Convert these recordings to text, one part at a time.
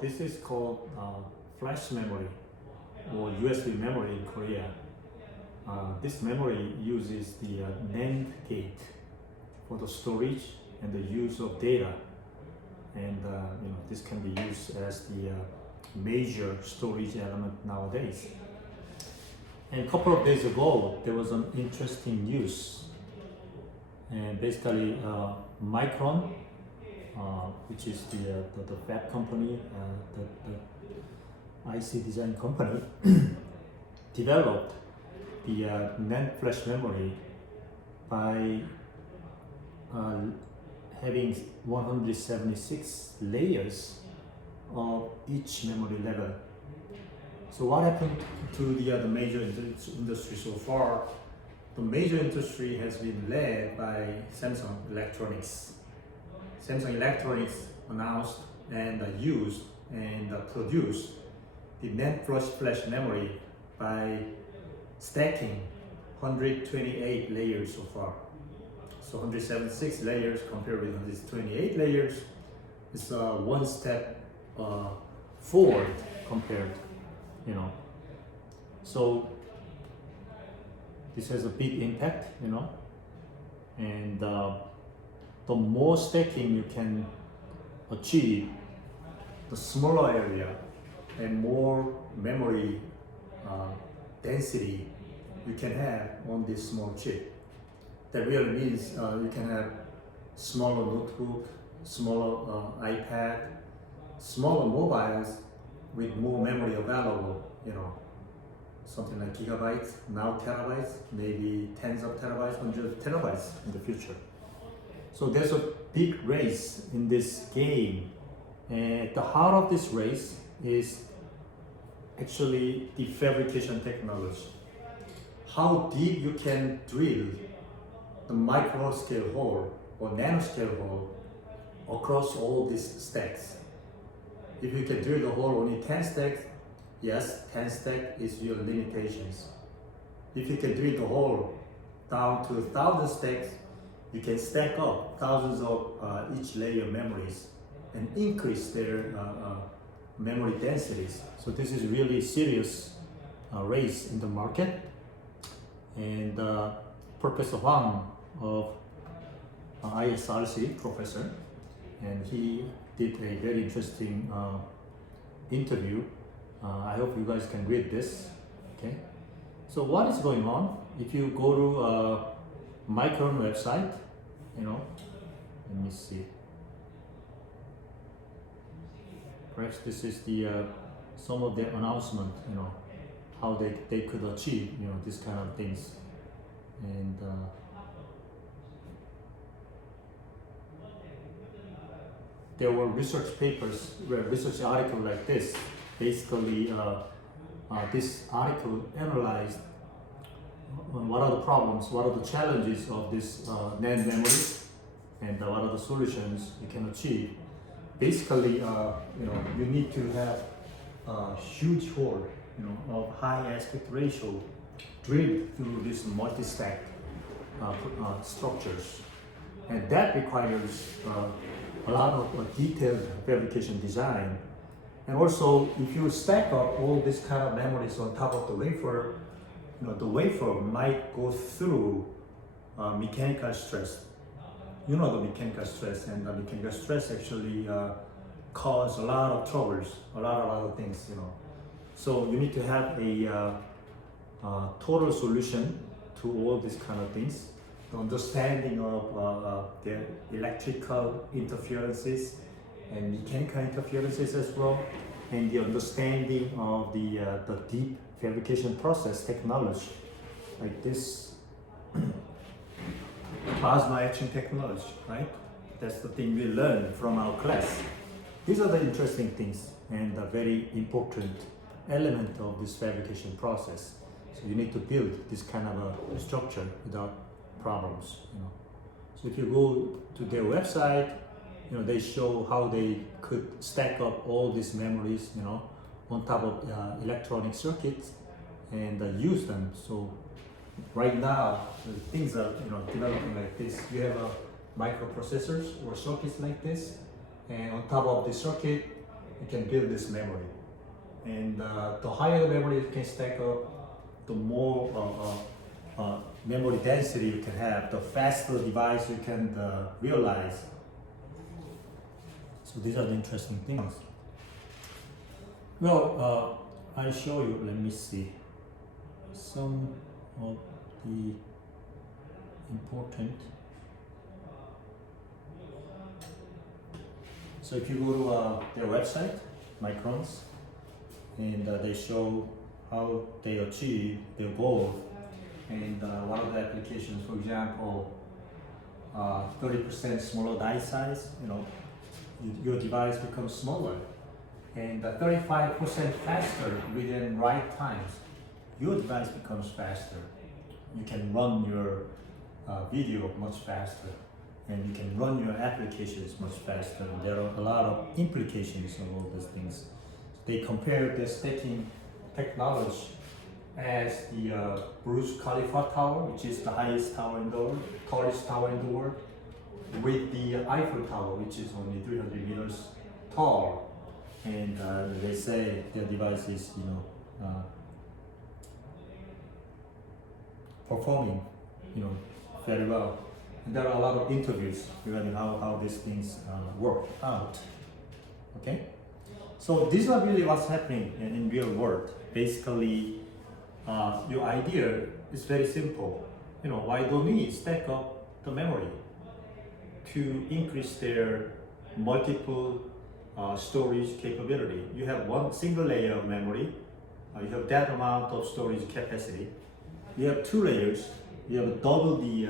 This is called flash memory or USB memory in Korea. This memory uses the NAND gate for the storage and the use of data, and this can be used as the major storage element nowadays. And a couple of days ago, there was an interesting news, and basically Micron, which is the fab company, the IC design company, developed the NAND flash memory by having 176 layers of each memory level. So what happened to the major industry so far? The major industry has been led by Samsung Electronics. Samsung Electronics announced and used and produced the NAND flash memory by stacking 128 layers so far. So 176 layers compared with 128 layers is one step forward compared, So this has a big impact, and the more stacking you can achieve, the smaller area and more memory density you can have on this small chip. That really means you can have smaller notebook, smaller iPad, smaller mobiles with more memory available, something like gigabytes, now terabytes, maybe tens of terabytes, hundreds of terabytes in the future. So there's a big race in this game, and at the heart of this race is actually the fabrication technology. How deep you can drill the micro scale hole or nanoscale hole across all these stacks. If you can drill the hole only 10 stacks, yes, 10 stacks is your limitations. If you can drill the hole down to 1,000 stacks, you can stack up thousands of each layer memories and increase their memory densities. So this is really serious race in the market. And Professor Huang of ISRC, professor, and he did a very interesting interview. I hope you guys can read this. Okay. So what is going on? If you go to Micron website, let me see. Perhaps this is the some of the announcement. How they could achieve this kind of things, and there were research papers, research article like this. Basically, this article analyzed what are the problems, what are the challenges of this NAND memory, and what are the solutions you can achieve. Basically, you need to have a huge hole, of high aspect ratio drilled through these multi-stack structures, and that requires a lot of detailed fabrication design. And also, if you stack up all this kind of memories on top of the wafer, the wafer might go through mechanical stress. The mechanical stress, and the mechanical stress actually cause a lot of troubles, a lot of things, So you need to have a total solution to all these kind of things. The understanding of the electrical interferences and mechanical interferences as well, and the understanding of the deep fabrication process technology, like this plasma etching technology, right? That's the thing we learned from our class. These are the interesting things and a very important element of this fabrication process. So you need to build this kind of a structure without problems. So if you go to their website, they show how they could stack up all these memories, on top of electronic circuits and use them. So right now, things are developing like this. You have microprocessors or circuits like this, and on top of the circuit, you can build this memory. And the higher the memory you can stack up, the more memory density you can have, the faster device you can realize. So these are the interesting things. Well, I show you, let me see, some of the important. So if you go to their website, Micron's, and they show how they achieve their goal, and one of the applications, for example, 30% smaller die size, your device becomes smaller, and 35% faster within write times, your device becomes faster. You can run your video much faster, and you can run your applications much faster. There are a lot of implications of all these things. They compare the stacking technology as the Burj Khalifa Tower, which is the highest tower in the world, tallest tower in the world, with the Eiffel Tower, which is only 300 meters tall. And they say their device is, performing, very well. And there are a lot of interviews regarding how these things work out. Okay, so these are really what's happening in real world. Basically, your idea is very simple. Why don't we stack up the memory to increase their multiple storage capability? You have one single layer of memory. You have that amount of storage capacity. You have two layers. You have double the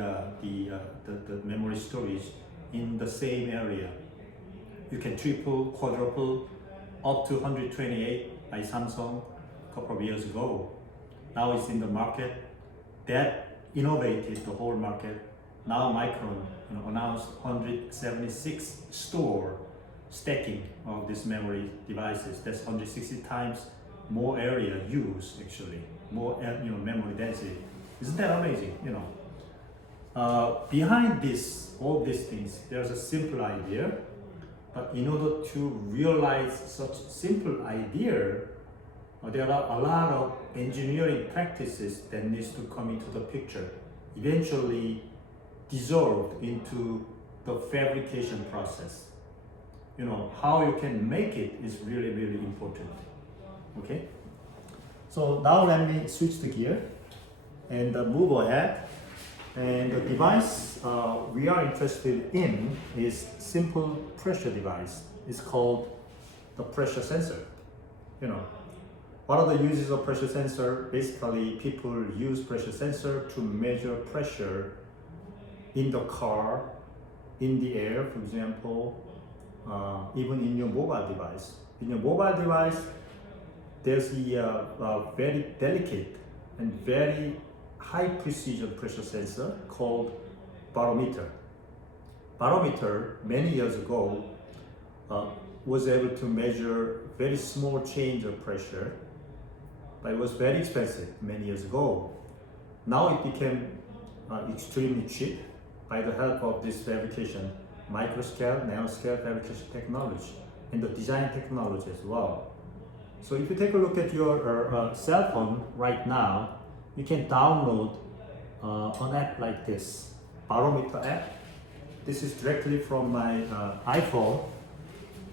memory storage in the same area. You can triple, quadruple, up to 128 by Samsung a couple of years ago. Now it's in the market. That innovated the whole market. Now Micron announced 176 store stacking of these memory devices. That's 160 times more area used, actually, more memory density. Isn't that amazing? Behind all these things, there's a simple idea. But in order to realize such simple idea, there are a lot of engineering practices that needs to come into the picture, eventually dissolved into the fabrication process. How you can make it is really, really important. Okay? So now let me switch the gear and move ahead. And the device we are interested in is simple pressure device. It's called the pressure sensor. What are the uses of pressure sensor? Basically, people use pressure sensor to measure pressure in the car, in the air, for example, even in your mobile device. In your mobile device, there's a very delicate and very high precision pressure sensor called barometer. Barometer, many years ago, was able to measure very small change of pressure, but it was very expensive many years ago. Now it became extremely cheap by the help of this fabrication, microscale, nanoscale fabrication technology, and the design technology as well. So if you take a look at your cell phone right now, you can download an app like this, barometer app. This is directly from my iPhone.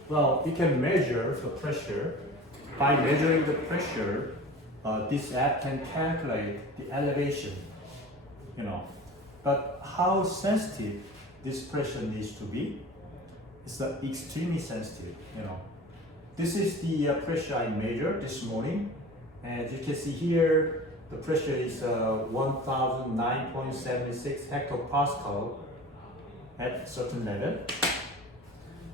Well, you can measure the pressure. By measuring the pressure, this app can calculate the elevation, But how sensitive this pressure needs to be? It's extremely sensitive, This is the pressure I measured this morning. As you can see here, the pressure is 1009.76 hectopascal at certain level.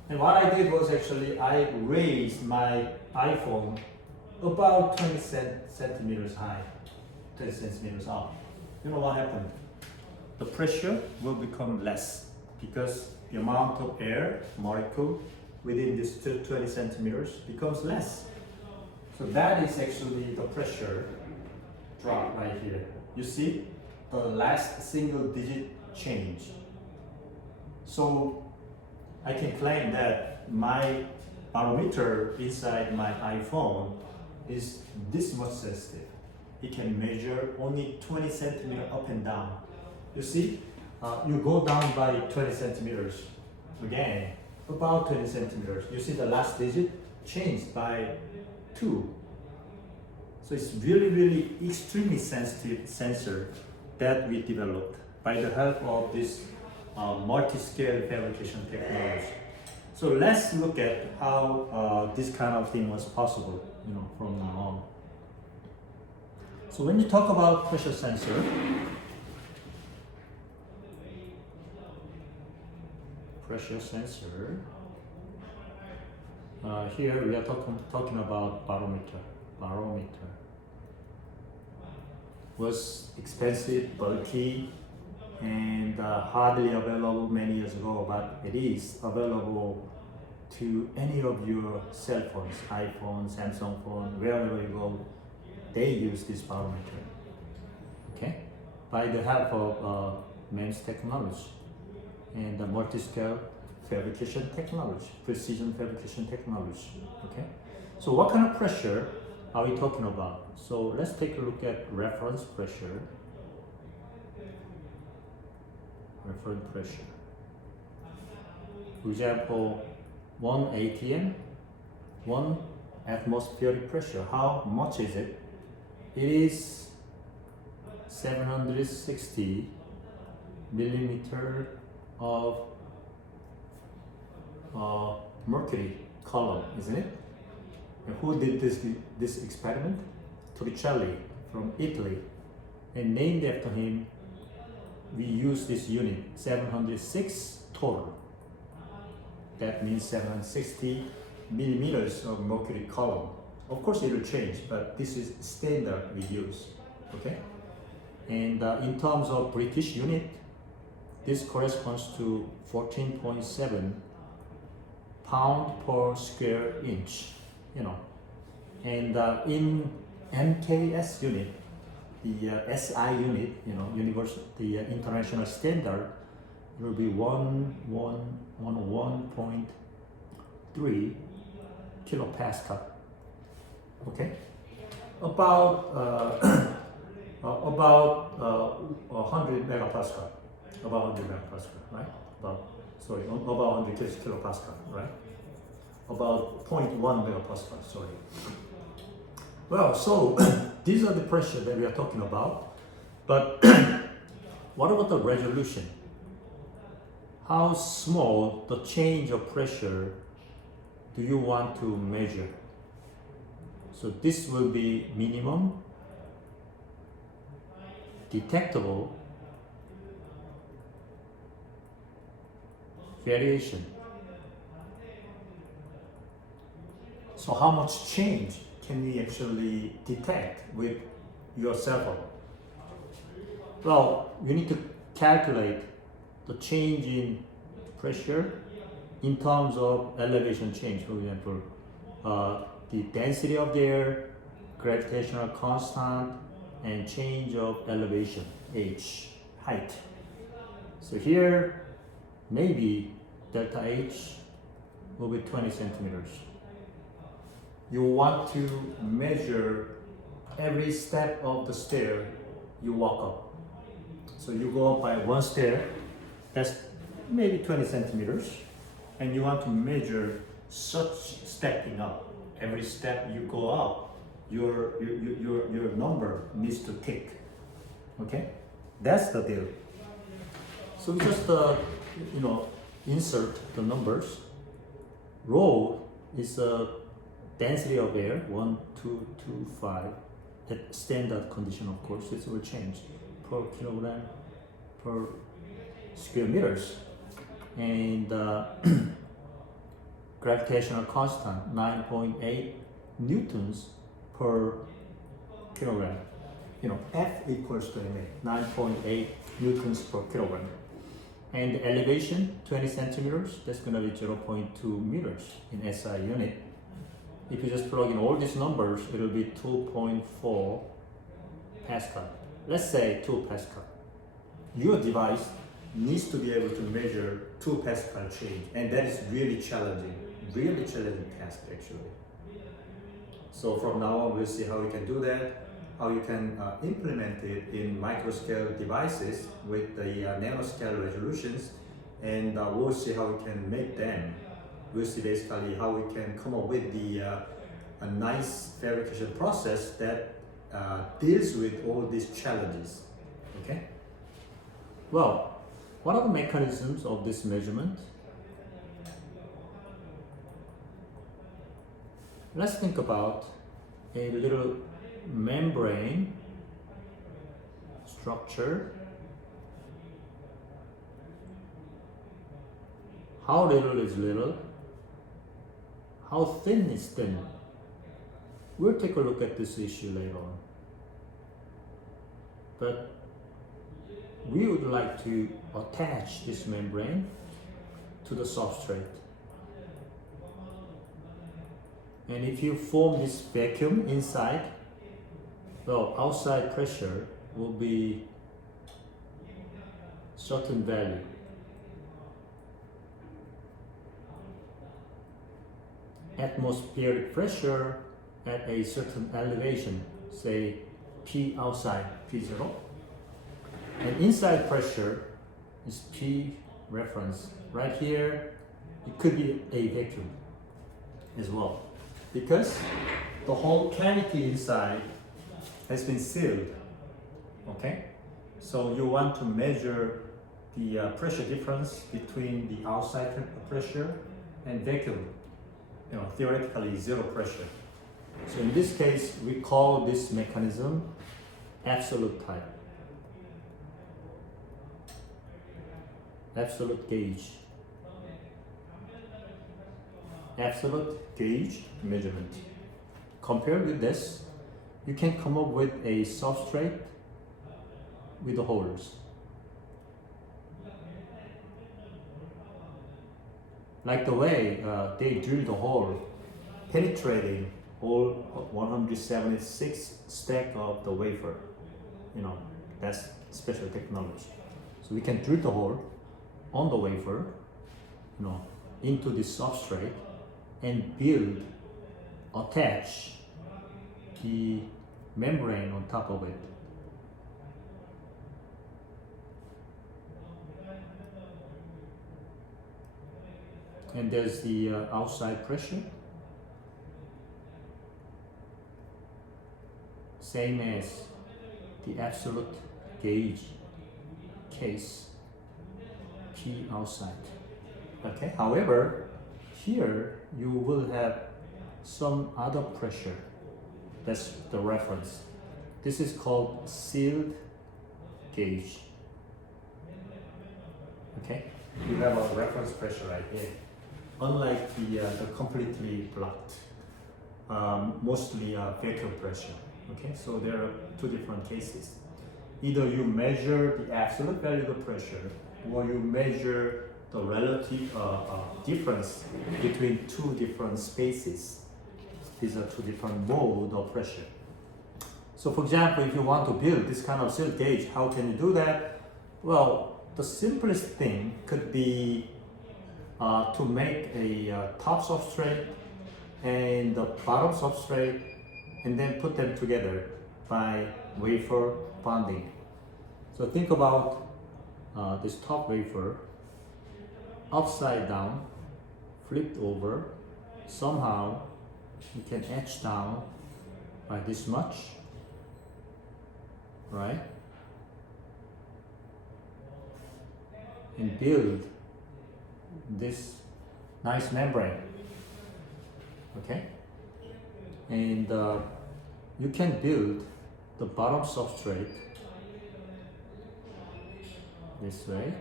And what I did was actually I raised my iPhone about 20 centimeters high, 20 centimeters up. You know what happened? The pressure will become less because the amount of air molecule within this 20 centimeters becomes less. So that is actually the pressure drop right here. You see the last single digit change. So I can claim that my barometer inside my iPhone is this much sensitive. It can measure only 20 centimeters up and down. You see, you go down by 20 centimeters. Again, about 20 centimeters. You see the last digit changed by 2. So it's really extremely sensitive sensor that we developed by the help of this multi-scale fabrication technology. So let's look at how this kind of thing was possible, from now on. So when you talk about pressure sensor, here we are talking about barometer. Barometer was expensive, bulky, and hardly available many years ago, but it is available to any of your cell phones, iPhone, Samsung phone, wherever you go, they use this barometer. Okay, by the help of MEMS technology and the multi-scale fabrication technology, precision fabrication technology. Okay, so what kind of pressure are we talking about? So let's take a look at reference pressure. Reference pressure. For example, 1 atm, 1 atmospheric pressure. How much is it? It is 760 millimeter of mercury column, isn't it? And who did this experiment? Torricelli from Italy, and named after him, we use this unit 706 total. That means 760 millimeters of mercury column. Of course, it will change, but this is standard we use. Okay, and in terms of British unit, this corresponds to 14.7 pound per square inch. And in MKS unit, the SI unit, the international standard, it will be 101.3 kilopascal. Okay, about 100 megapascal, about 100 megapascal, right? About 100 kilopascal, right? About 0.1 megapascal, sorry. Well, so these are the pressure that we are talking about, but what about the resolution? How small the change of pressure do you want to measure? So this will be minimum, detectable, variation. So how much change can we actually detect with your cell phone? Well, you need to calculate the change in pressure in terms of elevation change. For example, the density of the air, gravitational constant, and change of elevation, h, height. So here, maybe delta h will be 20 centimeters. You want to measure every step of the stair you walk up. So you go up by one stair, that's maybe 20 centimeters, and you want to measure such stepping up. Every step you go up, your number needs to tick. Okay, that's the deal. So we just insert the numbers. Rho is a density of air, 1225. At standard condition, of course, this will change per kilogram per square meters. And gravitational constant, 9.8 newtons per kilogram. F equals to ma, 9.8 newtons per kilogram. And the elevation, 20 centimeters, that's going to be 0.2 meters in SI unit. If you just plug in all these numbers, it will be 2.4 Pascal. Let's say 2 Pascal. Your device needs to be able to measure 2 Pascal change, and that is really challenging. really challenging task actually. So from now on, we'll see how we can do that, how you can implement it in microscale devices with the nanoscale resolutions, and we'll see how we can make them. We'll see basically how we can come up with a nice fabrication process that deals with all these challenges. Okay. Well, what are the mechanisms of this measurement? Let's think about a little membrane structure. How little is little? How thin is thin? We'll take a look at this issue later on. But we would like to attach this membrane to the substrate. And if you form this vacuum inside, well, outside pressure will be certain value. Atmospheric pressure at a certain elevation, say P outside, P0. And inside pressure is P reference. Right here, it could be a vacuum as well, because the whole cavity inside has been sealed. Okay, so you want to measure the pressure difference between the outside pressure and vacuum. You know, theoretically zero pressure. So in this case, we call this mechanism absolute type, absolute gauge. Absolute gauge measurement. Compared with this, you can come up with a substrate with the holes. Like the way they drill the hole, penetrating all 176 stack of the wafer. You know, that's special technology. So we can drill the hole on the wafer, you know, into this substrate, and build, attach the membrane on top of it. And there's the outside pressure, same as the absolute gauge case, P outside. Okay, however, here you will have some other pressure. That's the reference. This is called sealed gauge. Okay, you have a reference pressure right here. Unlike the completely blocked, mostly vacuum pressure. Okay, so there are two different cases. Either you measure the absolute value of pressure, or you measure the relative difference between two different spaces. These are two different modes of pressure. So for example, if you want to build this kind of sealed gauge, how can you do that? Well, the simplest thing could be to make a top substrate and the bottom substrate, and then put them together by wafer bonding. So think about this top wafer upside down, flipped over. Somehow you can etch down by this much, right? And build this nice membrane. Okay, and you can build the bottom substrate this way,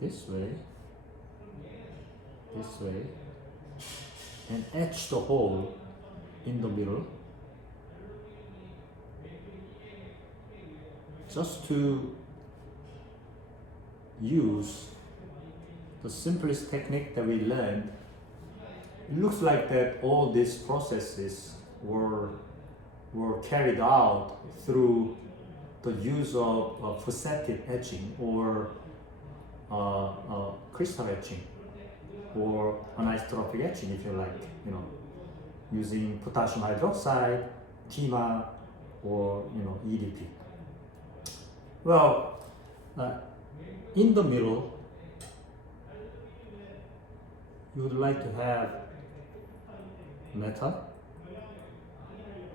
this way, this way, and etch the hole in the middle, just to use the simplest technique that we learned. It looks like that all these processes were carried out through the use of facetted etching or crystal etching. or anisotropic etching if you like, you know, using potassium hydroxide, TIMA, or you know, EDP. Well, in the middle, you would like to have metal,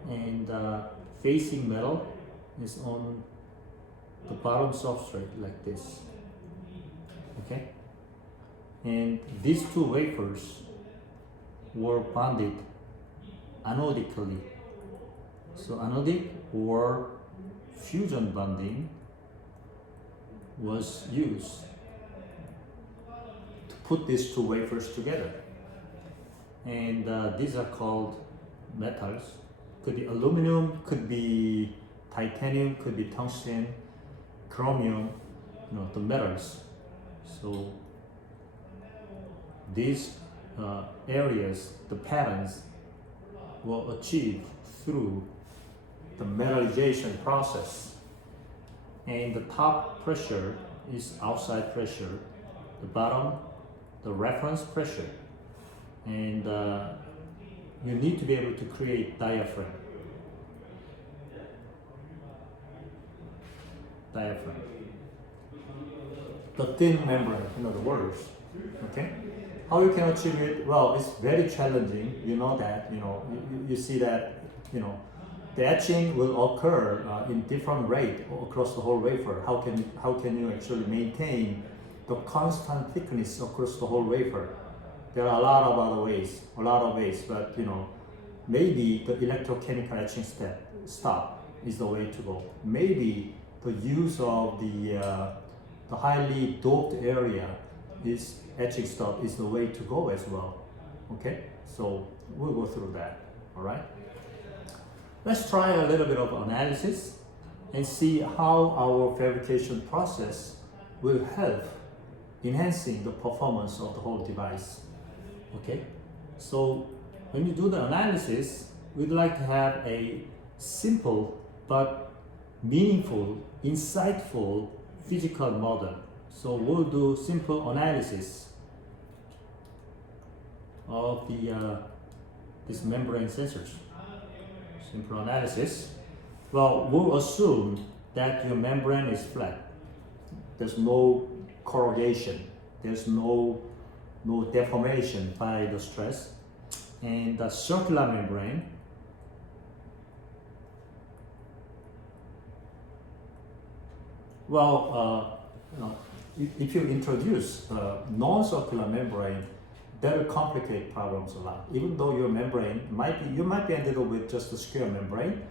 and facing metal is on the bottom substrate like this. Okay, and these two wafers were bonded anodically. So anodic or fusion bonding was used to put these two wafers together. And these are called metals. Could be aluminum, could be titanium, could be tungsten, chromium, you know, the metals. So these areas, the patterns, were achieved through the metallization process. And the top pressure is outside pressure, the bottom, the reference pressure. And you need to be able to create diaphragm. The thin membrane, in other words. Okay? How you can achieve it? Well, it's very challenging. You know that. You know, you see that. You know, the etching will occur in different rate across the whole wafer. How can you actually maintain the constant thickness across the whole wafer? There are a lot of other ways, but you know, maybe the electrochemical etching stop is the way to go. Maybe the use of the highly doped area is etching stop is the way to go as well. Okay, so we'll go through that. All right. Let's try a little bit of analysis and see how our fabrication process will help enhancing the performance of the whole device. Okay, so when you do the analysis, we'd like to have a simple but meaningful, insightful physical model. So we'll do simple analysis of these membrane sensors. Simple analysis. Well, we'll assume that your membrane is flat. There's no corrugation. There's no deformation by the stress. And the circular membrane, well, you know, if you introduce non-circular membrane, that will complicate problems a lot. Even though your membrane you might be ended up with just a square membrane,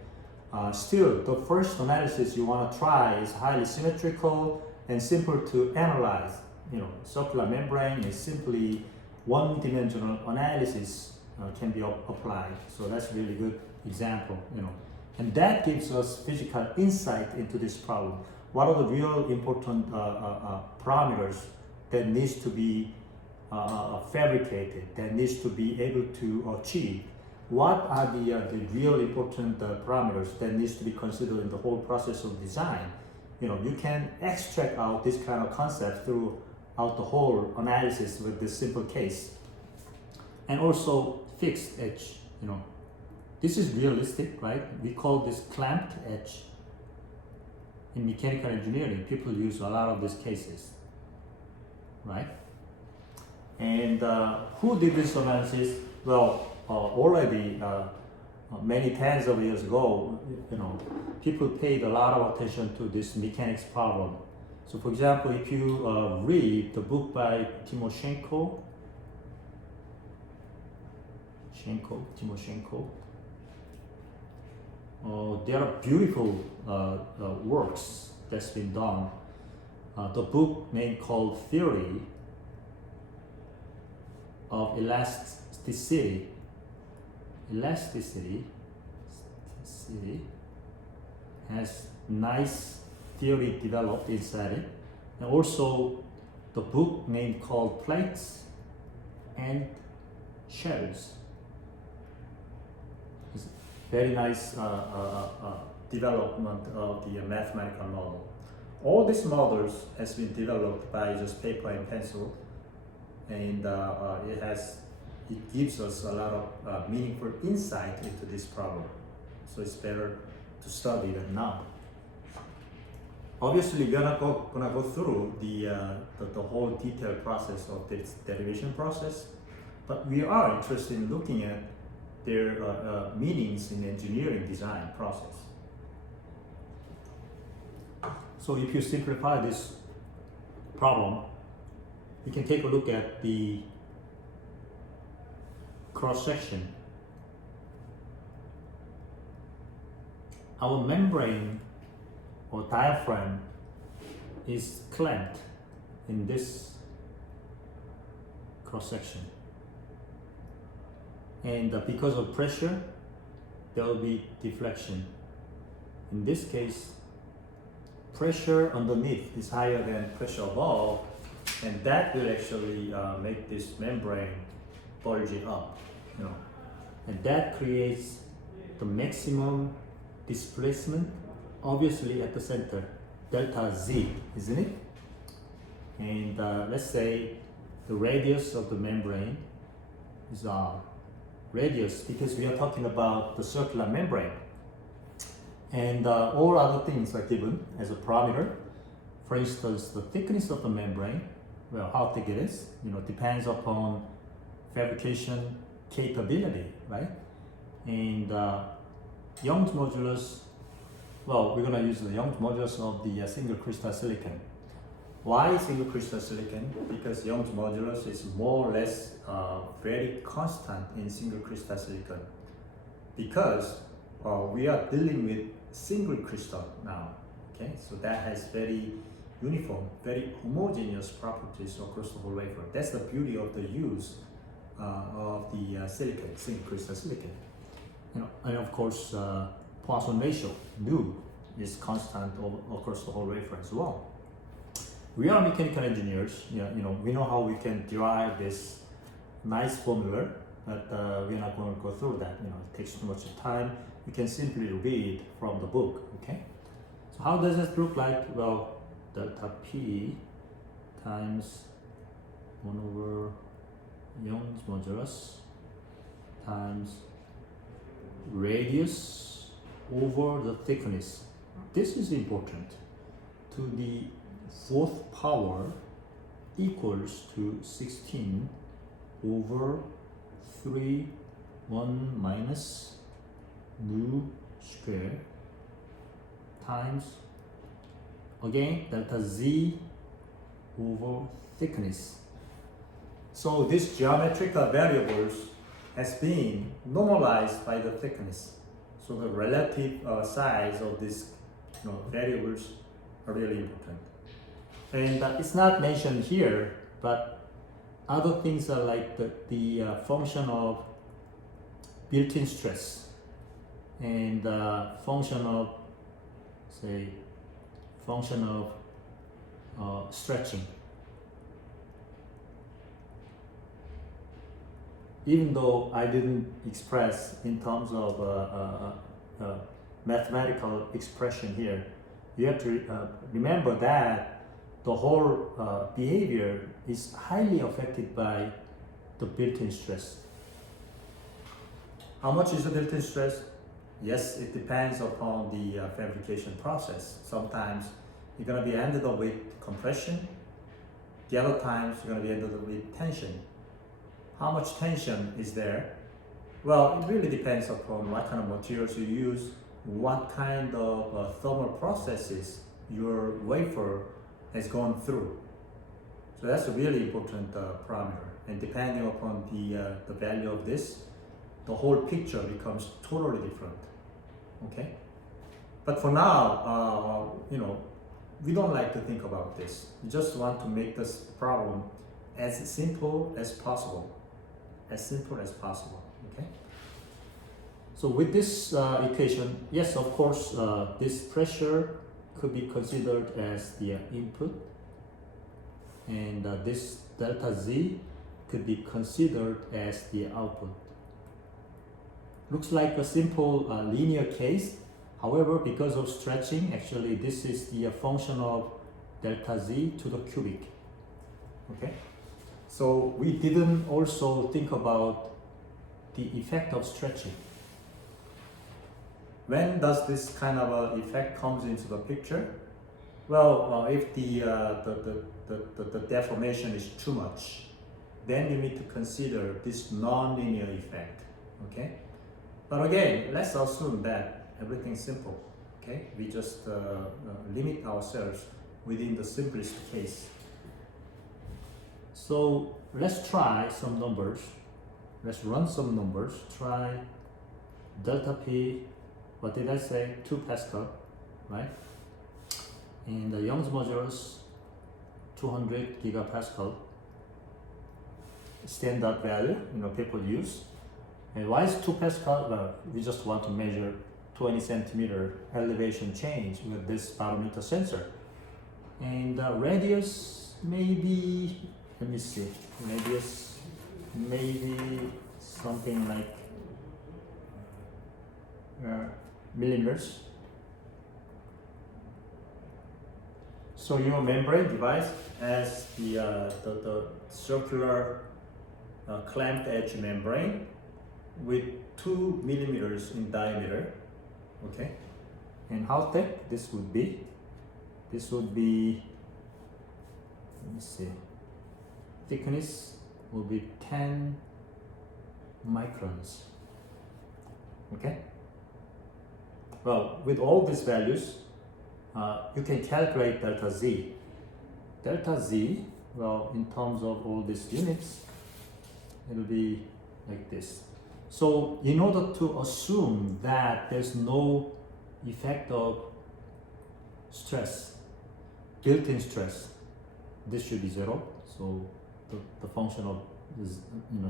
still the first analysis you want to try is highly symmetrical and simple to analyze. You know, circular membrane is simply one-dimensional analysis can be applied. So that's a really good example. You know, and that gives us physical insight into this problem. What are the real important parameters that needs to be fabricated, that needs to be able to achieve? What are the real important parameters that needs to be considered in the whole process of design? You know, you can extract out this kind of concept throughout the whole analysis with this simple case. And also fixed edge, you know. This is realistic, right? We call this clamped edge. In mechanical engineering, people use a lot of these cases, right? And who did this analysis? Well, already many tens of years ago, you know, people paid a lot of attention to this mechanics problem. So, for example, if you read the book by Timoshenko, there are beautiful works that's been done. The book named called Theory of Elasticity has nice theory developed inside it. And also the book named called Plates and Shells. It's very nice development of the mathematical model. All these models has been developed by just paper and pencil, and it gives us a lot of meaningful insight into this problem. So it's better to study that now. Obviously, we're not gonna go through the whole detailed process of this derivation process, but we are interested in looking at their meanings in engineering design process. So if you simplify this problem, you can take a look at the cross-section. Our membrane or diaphragm is clamped in this cross-section, and because of pressure there will be deflection. In this case, pressure underneath is higher than pressure above, and that will actually make this membrane bulge up, and that creates the maximum displacement, obviously at the center, delta Z, isn't it? And let's say the radius of the membrane is R. Radius, because we are talking about the circular membrane. And all other things are given as a parameter. For instance, the thickness of the membrane, well, how thick it is, depends upon fabrication capability, right? And Young's modulus, well, we're gonna use the Young's modulus of the single crystal silicon. Why single crystal silicon? Because Young's modulus is more or less very constant in single crystal silicon. Because we are dealing with single crystal now, okay? So that has very uniform, very homogeneous properties across the whole wafer. That's the beauty of the use of the silicon, single crystal silicon. And of course, Poisson ratio, nu, is constant across the whole wafer as well. We are mechanical engineers, we know how we can derive this nice formula, but we're not going to go through that. It takes too much time. You can simply read from the book, okay? So how does it look like? Well, delta P times 1 over Young's modulus times radius over the thickness. This is important. To the fourth power equals to 16 over 3 1 minus nu square times, again, delta Z over thickness. So these geometrical variables has been normalized by the thickness. So the relative size of these variables are really important. And it's not mentioned here, but other things are like the function of built-in stress and function of stretching. Even though I didn't express in terms of mathematical expression here, you have to remember that the whole behavior is highly affected by the built-in stress. How much is the built-in stress? Yes, it depends upon the fabrication process. Sometimes you're going to be ended up with compression. The other times you're going to be ended up with tension. How much tension is there? Well, it really depends upon what kind of materials you use, what kind of thermal processes your wafer has gone through. So that's a really important parameter. And depending upon the value of this, the whole picture becomes totally different. Okay? But for now, we don't like to think about this. We just want to make this problem as simple as possible. As simple as possible. Okay? So with this equation, yes, of course, this pressure could be considered as the input, and this delta Z could be considered as the output. Looks like a simple linear case. However, because of stretching, actually this is the function of delta Z to the cubic. Okay? So we didn't also think about the effect of stretching. When does this kind of effect comes into the picture? Well, if the deformation is too much, then you need to consider this non-linear effect, okay? But again, let's assume that everything's simple, okay? We just limit ourselves within the simplest case. So let's try some numbers. Let's run some numbers. Try delta P, what did I say? 2 Pascal, right? And the Young's modulus, 200 gigapascal. Standard value, people use. And why is 2 Pascal? Well, we just want to measure 20 centimeter elevation change with this barometer sensor. And radius maybe, let me see, radius maybe something like millimeters. So your membrane device has the circular clamped edge membrane with 2 millimeters in diameter, okay? And how thick this would be? This would be, let me see, thickness will be 10 microns, okay? Well, with all these values, you can calculate delta Z. Delta Z, well, in terms of all these units, it'll be like this. So in order to assume that there's no effect of stress, built-in stress, this should be 0. So the function of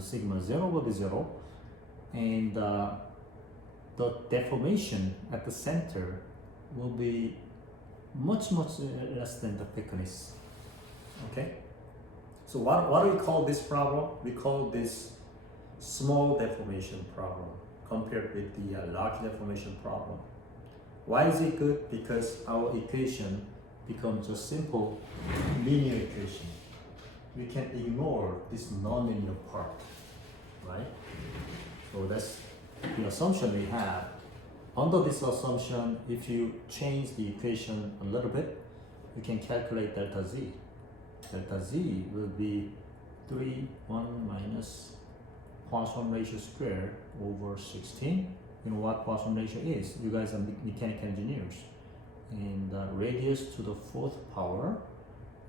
sigma 0 will be 0. And the deformation at the center will be much less than the thickness, okay? So what do we call this problem? We call this small deformation problem compared with the large deformation problem. Why is it good? Because our equation becomes a simple linear equation. We can ignore this nonlinear part, right? So that's the assumption we have. Under this assumption, if you change the equation a little bit, you can calculate delta Z. Delta Z will be 3, 1 minus Poisson ratio squared over 16. You know what Poisson ratio is? You guys are mechanical engineers. And radius to the 4th power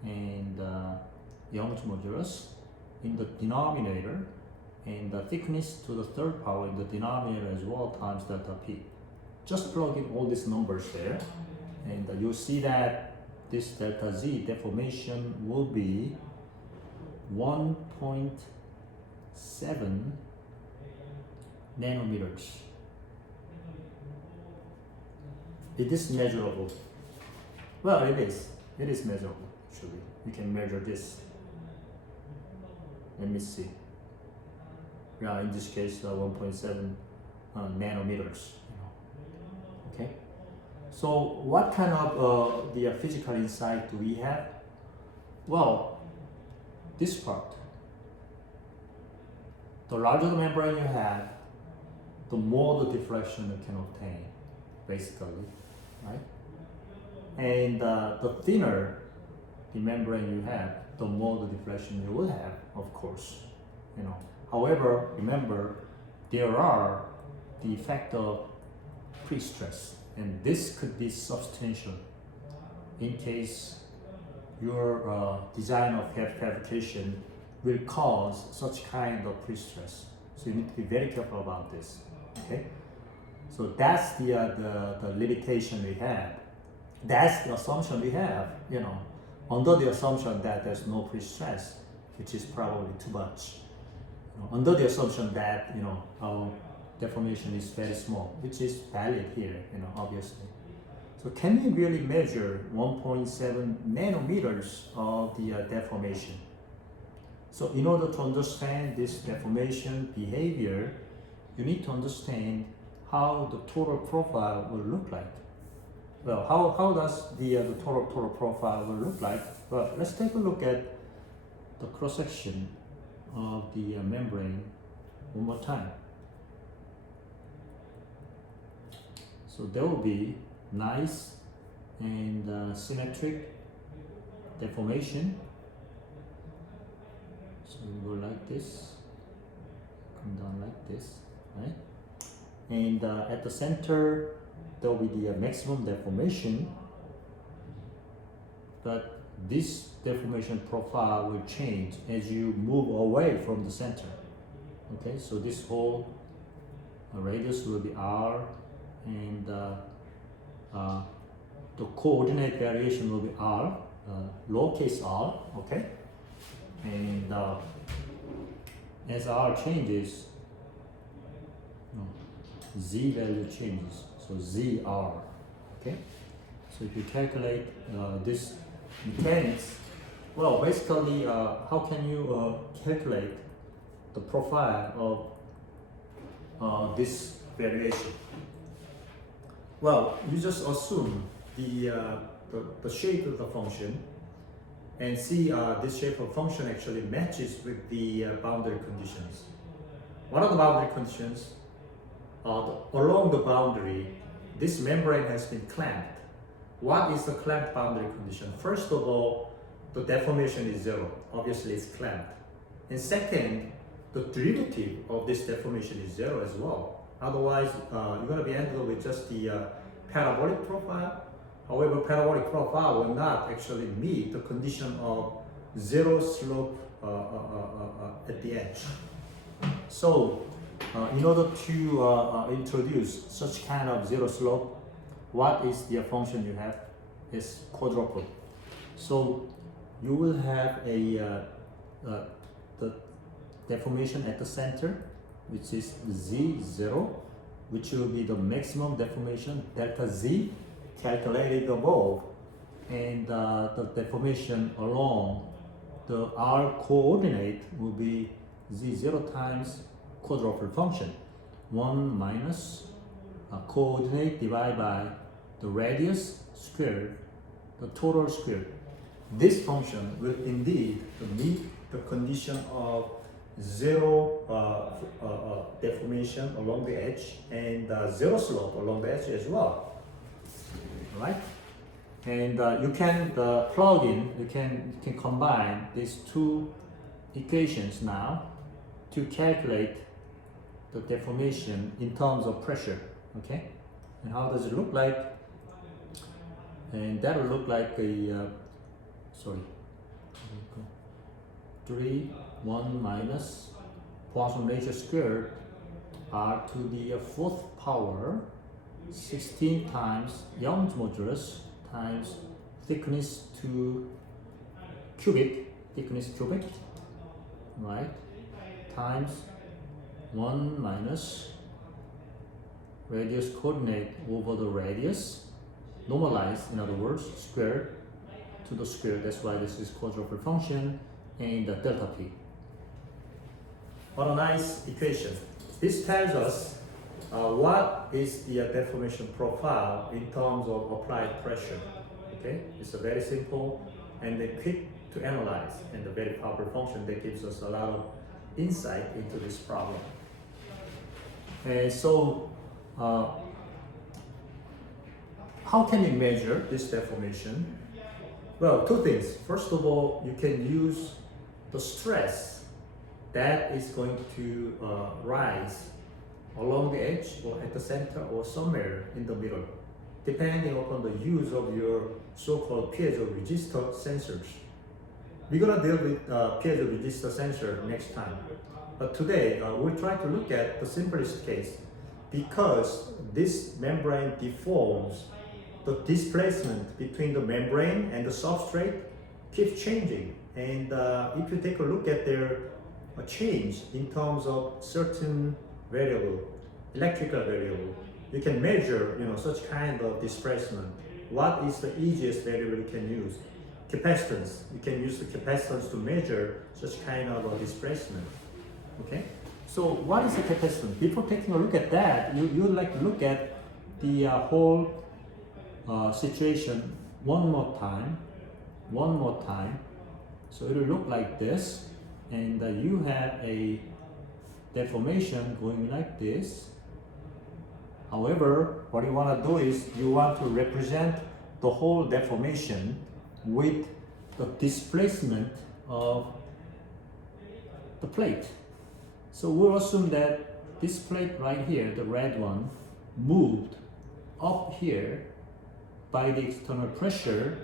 and Young's modulus in the denominator, and the thickness to the 3rd power in the denominator as well times delta P. Just plug in all these numbers there, and you'll see that this delta Z deformation will be 1.7 nanometers. It is measurable. Well, it is measurable actually. You can measure this. Let me see. Yeah, in this case, 1.7 nanometers. Okay. So, what kind of the physical insight do we have? Well, this part. The larger the membrane you have, the more the deflection you can obtain, basically, right? And the thinner the membrane you have, the more the deflection you will have, of course. However, remember, there are the effect of pre-stress, and this could be substantial in case your design of fabrication will cause such kind of pre-stress. So you need to be very careful about this, okay? So that's the limitation we have. That's the assumption we have, under the assumption that there's no pre-stress, which is probably too much. Under the assumption that, our deformation is very small, which is valid here, obviously. So can we really measure 1.7 nanometers of the deformation? So in order to understand this deformation behavior, you need to understand how the total profile will look like. Well, how does the total profile will look like? Well, let's take a look at the cross-section of the membrane one more time. So there will be nice and symmetric deformation. So we go like this, come down like this, right? And at the center there will be the maximum deformation, but this deformation profile will change as you move away from the center. Okay, so this whole radius will be r, and the coordinate variation will be r, lowercase r, okay? And as r changes, z value changes, so zr, okay? So if you calculate this mechanics, well, basically, how can you calculate the profile of this variation? Well, you just assume the shape of the function and see this shape of function actually matches with the boundary conditions. What are the boundary conditions? Along the boundary, this membrane has been clamped. What is the clamped boundary condition? First of all, the deformation is zero. Obviously, it's clamped. And second, the derivative of this deformation is zero as well. Otherwise, you're going to be ended with just the parabolic profile. However, parabolic profile will not actually meet the condition of zero slope at the edge. So, in order to introduce such kind of zero slope, what is the function you have? Is quadruple. So you will have the deformation at the center, which is z0, which will be the maximum deformation delta z calculated above, and the deformation along the r coordinate will be z0 times quadruple function, 1 minus coordinate divided by the radius squared, the total squared. This function will indeed meet the condition of zero deformation along the edge and zero slope along the edge as well. Right? And you can plug in, you can combine these two equations now to calculate the deformation in terms of pressure. Okay? And how does it look like? And that will look like a, 1 minus Poisson ratio squared r to the fourth power 16 times Young's modulus times thickness cubic, right, times 1 minus radius coordinate over the radius, normalized, in other words, squared to the square. That's why this is quadruple function, and the delta p. What a nice equation. This tells us what is the deformation profile in terms of applied pressure. Okay, it's a very simple and quick to analyze, and a very powerful function that gives us a lot of insight into this problem. And so, how can you measure this deformation? Well, two things. First of all, you can use the stress that is going to rise along the edge or at the center or somewhere in the middle, depending upon the use of your so-called piezoresistor sensors. We're going to deal with piezoresistor sensor next time. But today, we'll try to look at the simplest case. Because this membrane deforms, the displacement between the membrane and the substrate keeps changing. And if you take a look at their change in terms of certain variable, electrical variable, you can measure, such kind of displacement. What is the easiest variable you can use? Capacitance. You can use the capacitance to measure such kind of a displacement. Okay. So what is the capacitance? Before taking a look at that, you would like to look at the whole situation one more time. So it will look like this. and you have a deformation going like this. However, what you want to do is you want to represent the whole deformation with the displacement of the plate. So we'll assume that this plate right here, the red one, moved up here by the external pressure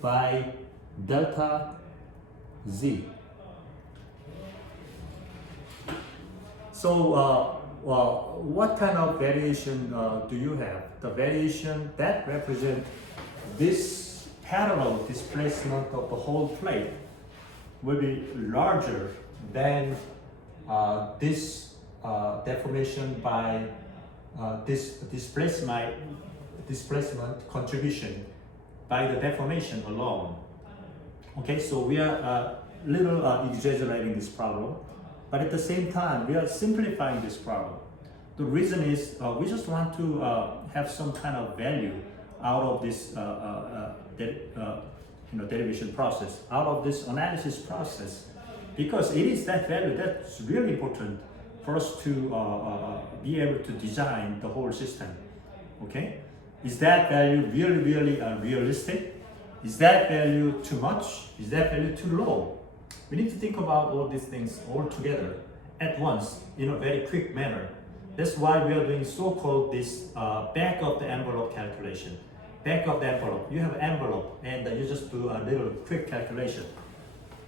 by delta Z. So, well, what kind of variation do you have? The variation that represents this parallel displacement of the whole plate will be larger than this deformation by this displacement contribution by the deformation alone. Okay, so we are a little exaggerating this problem, but at the same time we are simplifying this problem. The reason is we just want to have some kind of value out of this derivation process, out of this analysis process, because it is that value that's really important for us to be able to design the whole system. Okay, is that value really realistic? Is that value too much? Is that value too low? We need to think about all these things all together at once in a very quick manner. That's why we are doing so-called this back of the envelope calculation. Back of the envelope, you have envelope and you just do a little quick calculation.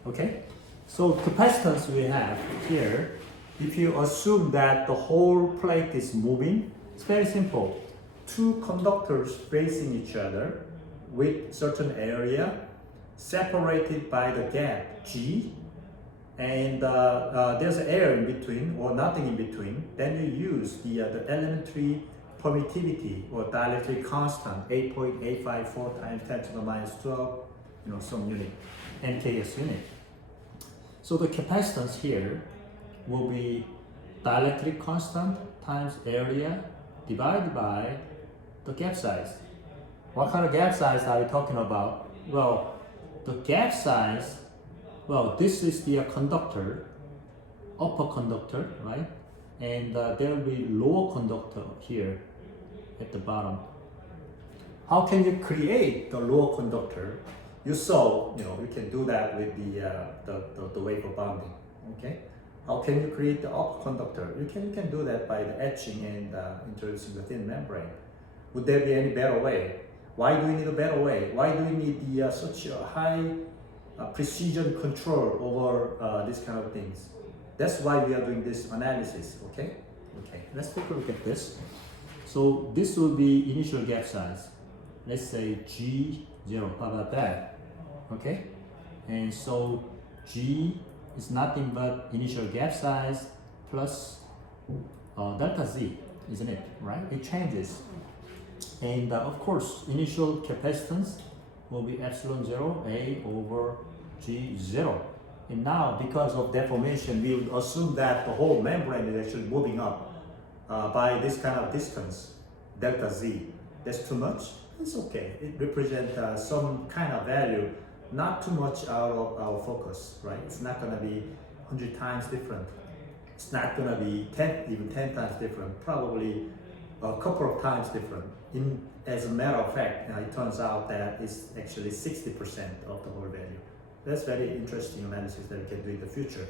Okay, so capacitance we have here, if you assume that the whole plate is moving, it's very simple. Two conductors facing each other with certain area separated by the gap G, and there's air in between or nothing in between, then you use the elementary permittivity or dielectric constant 8.854 times 10 to the minus 12, some unit, NKS unit. So the capacitance here will be dielectric constant times area divided by the gap size. What kind of gap size are we talking about? Well, the gap size, well, this is the conductor, upper conductor, right? And there will be lower conductor here at the bottom. How can you create the lower conductor? You saw, you can do that with the wafer bonding, okay? How can you create the upper conductor? You can do that by the etching and introducing the thin membrane. Would there be any better way? Why do we need a better way? Why do we need such a high precision control over these kind of things? That's why we are doing this analysis, okay? Okay, let's take a look at this. So this will be initial gap size. Let's say G0, how about that? Okay, and so G is nothing but initial gap size plus delta Z, isn't it, right? It changes. And of course, initial capacitance will be epsilon 0 A over G0. And now, because of deformation, we would assume that the whole membrane is actually moving up by this kind of distance, delta Z. That's too much? It's okay. It represents some kind of value, not too much out of our focus, right? It's not going to be 100 times different. It's not going to be 10 times different, probably a couple of times different. As a matter of fact, it turns out that it's actually 60% of the whole value. That's very interesting analysis that we can do in the future.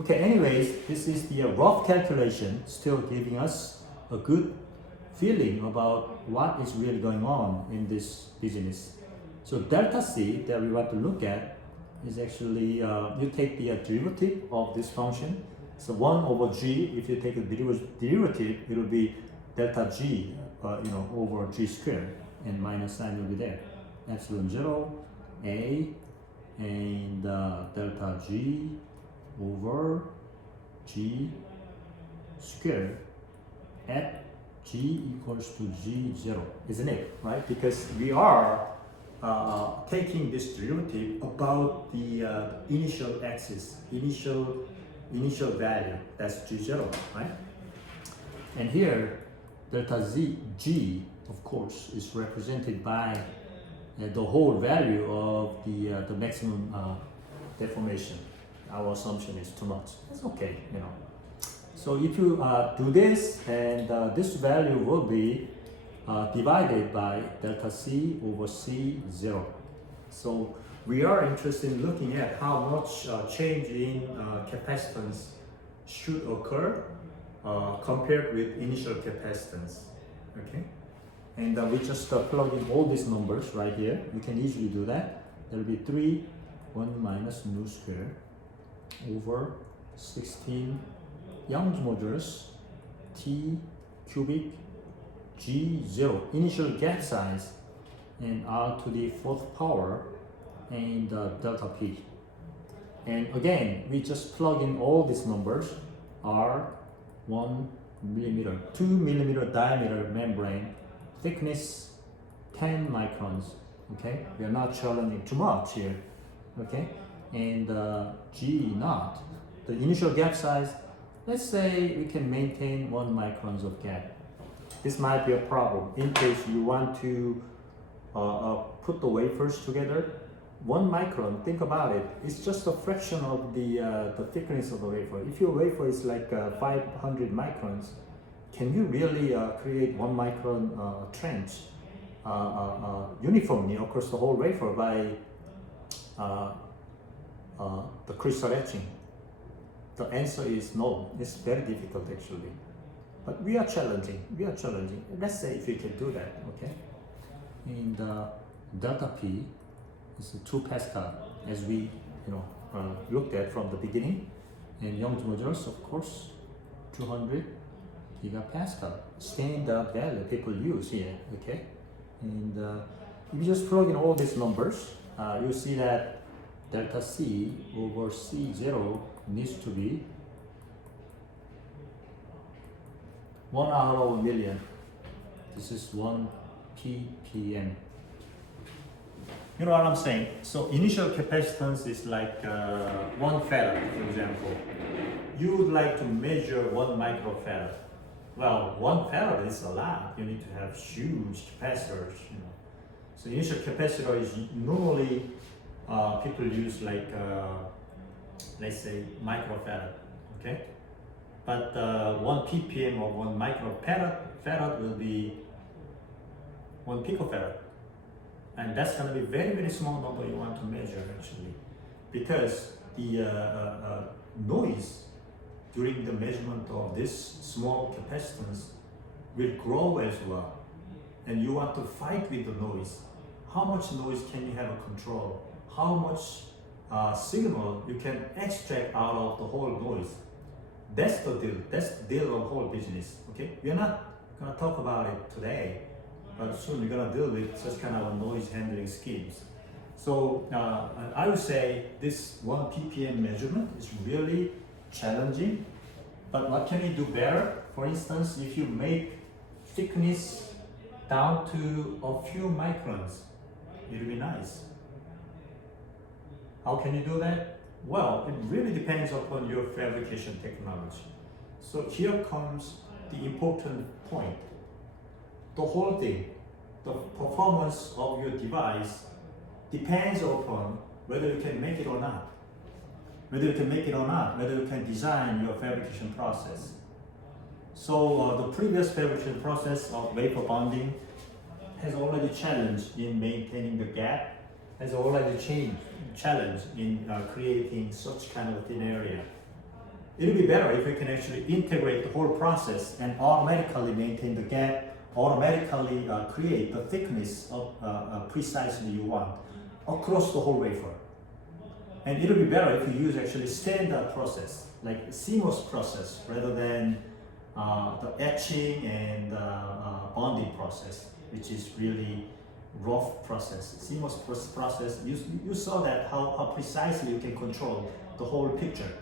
Okay, anyways, this is the rough calculation, still giving us a good feeling about what is really going on in this business. So delta C that we want to look at is actually, you take the derivative of this function. So 1 over G, if you take a derivative, it will be delta G, over G squared, and minus sign will be there. Epsilon 0, A, and delta G over G squared at G equals to G0, isn't it? Right? Because we are taking this derivative about the initial axis, initial value, that's G0, right? And here, delta G, of course, is represented by the whole value of the maximum deformation. our assumption is too much. That's okay, you know. So if you do this, and this value will be divided by delta C over C0. So we are interested in looking at how much change in capacitance should occur compared with initial capacitance. Okay, and we just plug in all these numbers right here. You can easily do that. There will be 3, 1 minus nu square over 16 Young's modulus T cubic G0 initial gap size and R to the 4th power and delta P. And again, we just plug in all these numbers. R 1 millimeter, 2 millimeter diameter membrane, thickness 10 microns. Okay, we are not challenging too much here. Okay, and G naught, the initial gap size. Let's say we can maintain 1 microns of gap. This might be a problem in case you want to put the wafers together. 1 micron, think about it, it's just a fraction of the thickness of the wafer. If your wafer is like 500 microns, can you really create 1 micron trench uniformly across the whole wafer by the crystal etching? The answer is no. It's very difficult actually. But we are challenging. Let's say if we can do that, okay? And delta P is 2 Pascal, as we looked at from the beginning. And Young's modulus, of course, 200 gigapascal. Standard value people use here, okay? And if you just plug in all these numbers, you see that delta C over C0 needs to be 1 out of a million. This is 1 ppm. You know what I'm saying? So initial capacitance is like 1 farad, for example. You would like to measure 1 microfarad. Well, 1 farad is a lot. You need to have huge capacitors. So initial capacitor is normally people use like let's say microfarad, okay? But 1 ppm or 1 microfarad will be 1 picofarad. And that's going to be very, very small number you want to measure actually. Because the noise during the measurement of this small capacitance will grow as well. And you want to fight with the noise. How much noise can you have a control? How much signal you can extract out of the whole noise? That's the deal. That's the deal of the whole business. Okay, we're not gonna talk about it today, but soon we're gonna deal with such kind of noise handling schemes. So I would say this 1 ppm measurement is really challenging. But what can we do better? For instance, if you make thickness down to a few microns, it will be nice. How can you do that? Well, it really depends upon your fabrication technology. So here comes the important point. The whole thing, the performance of your device depends upon whether you can make it or not. Whether you can design your fabrication process. So the previous fabrication process of wafer bonding has already challenged in maintaining the gap, has already challenged in creating such kind of thin area. It would be better if we can actually integrate the whole process and automatically maintain the gap, automatically create the thickness of precisely you want across the whole wafer. And it would be better if you use actually standard process, like CMOS process, rather than the etching and bonding process, which is really rough process. CMOS process, you saw that how precisely you can control the whole picture.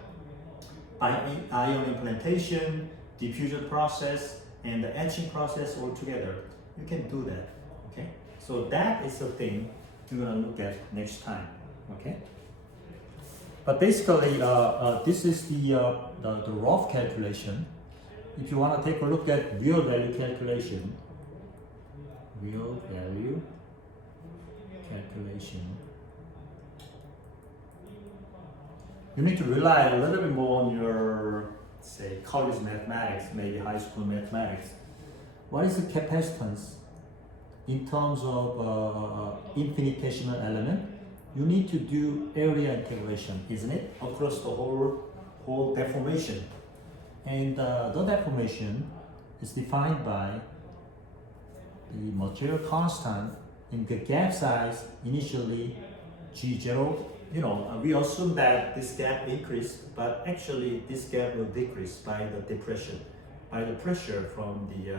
Ion implantation, diffusion process, and the etching process all together, you can do that, okay? So that is the thing we're gonna look at next time, okay? But basically, this is the rough calculation. If you want to take a look at real value calculation, you need to rely a little bit more on your, say, college mathematics, maybe high school mathematics. What is the capacitance in terms of infinitesimal element? You need to do area integration, isn't it? Across the whole deformation. And the deformation is defined by the material constant in the gap size initially G0. You know, we assume that this gap increased, but actually this gap will decrease by the depression, by the pressure from the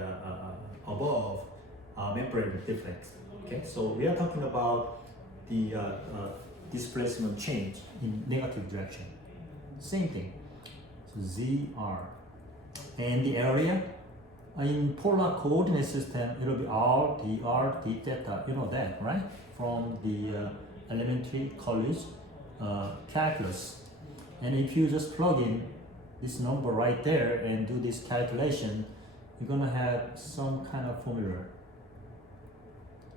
above membrane deflex. Okay, so we are talking about the displacement change in negative direction. Same thing. So ZR. And the area in polar coordinate system, it'll be R, dr, d theta. You know that, right? From the elementary college calculus. And if you just plug in this number right there and do this calculation, you're gonna have some kind of formula.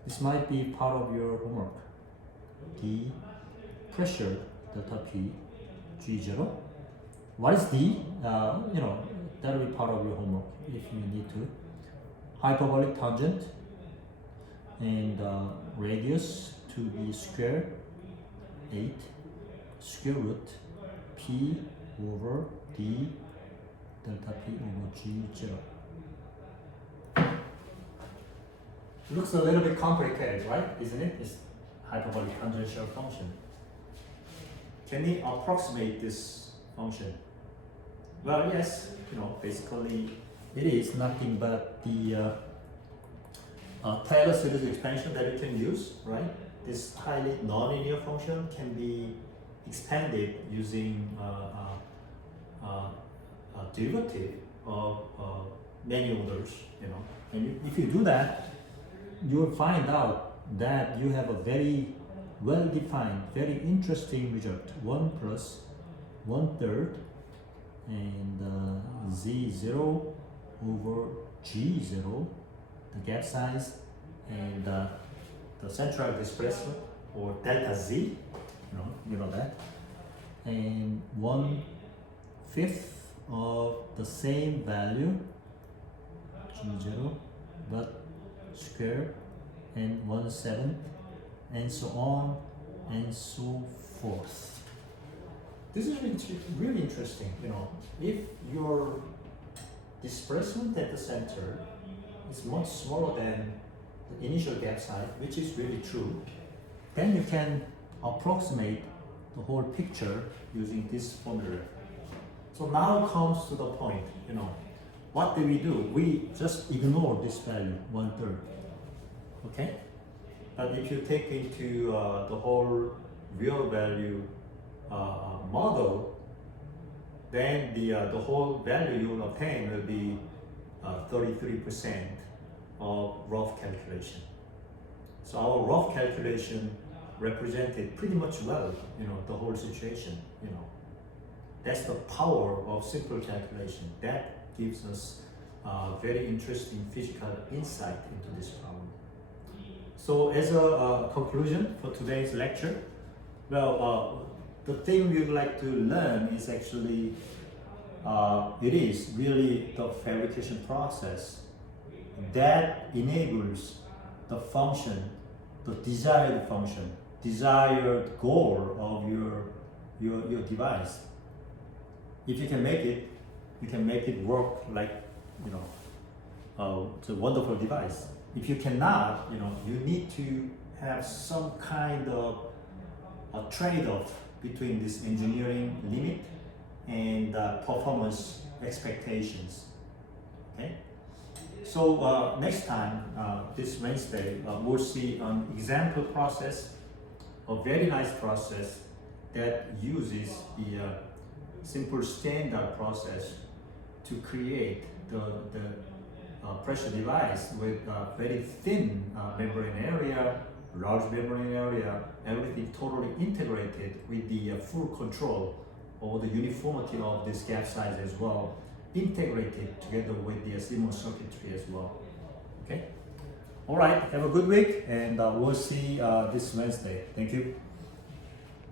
This might be part of your homework. D, pressure, delta P, G0. What is D? You know, that will be part of your homework if you need to. Hyperbolic tangent and radius to be square 8 square root P over D delta P over G0. Looks a little bit complicated, right? Isn't it? It's hyperbolic tangential function. Can we approximate this function? Well, yes, you know, basically it is nothing but the Taylor series expansion that you can use, right? This highly nonlinear function can be expanded using a derivative of many orders, you know. And if you do that, you will find out that you have a very well-defined, very interesting result. 1 plus 1/3 and Z0 over G0, the gap size, and the central displacement, or delta Z, you know that, and 1/5 of the same value, G0, but square, and 1/7, and so on and so forth. This is really interesting, you know. If your displacement at the center is much smaller than the initial gap size, which is really true, then you can approximate the whole picture using this formula. So now comes to the point, you know, what do? We just ignore this value, 1/3, okay? But if you take into the whole real value model, then the whole value you will obtain will be 33% of rough calculation. So our rough calculation represented pretty much well, you know, the whole situation, you know. That's the power of simple calculation. That gives us very interesting physical insight into this problem. So as a conclusion for today's lecture, well, the thing we would like to learn is actually, it is really the fabrication process that enables the function, the desired function, desired goal of your device. If you can make it, you can make it work like, you know, it's a wonderful device. If you cannot, you know, you need to have some kind of a trade-off between this engineering limit and performance expectations. Okay. So next time, this Wednesday, we'll see an example process, a very nice process that uses the simple standard process to create the pressure device with very thin membrane area, large membrane area, everything totally integrated with the full control over the uniformity of this gap size as well, integrated together with the CMOS circuitry as well. Okay? All right, have a good week, and we'll see this Wednesday. Thank you.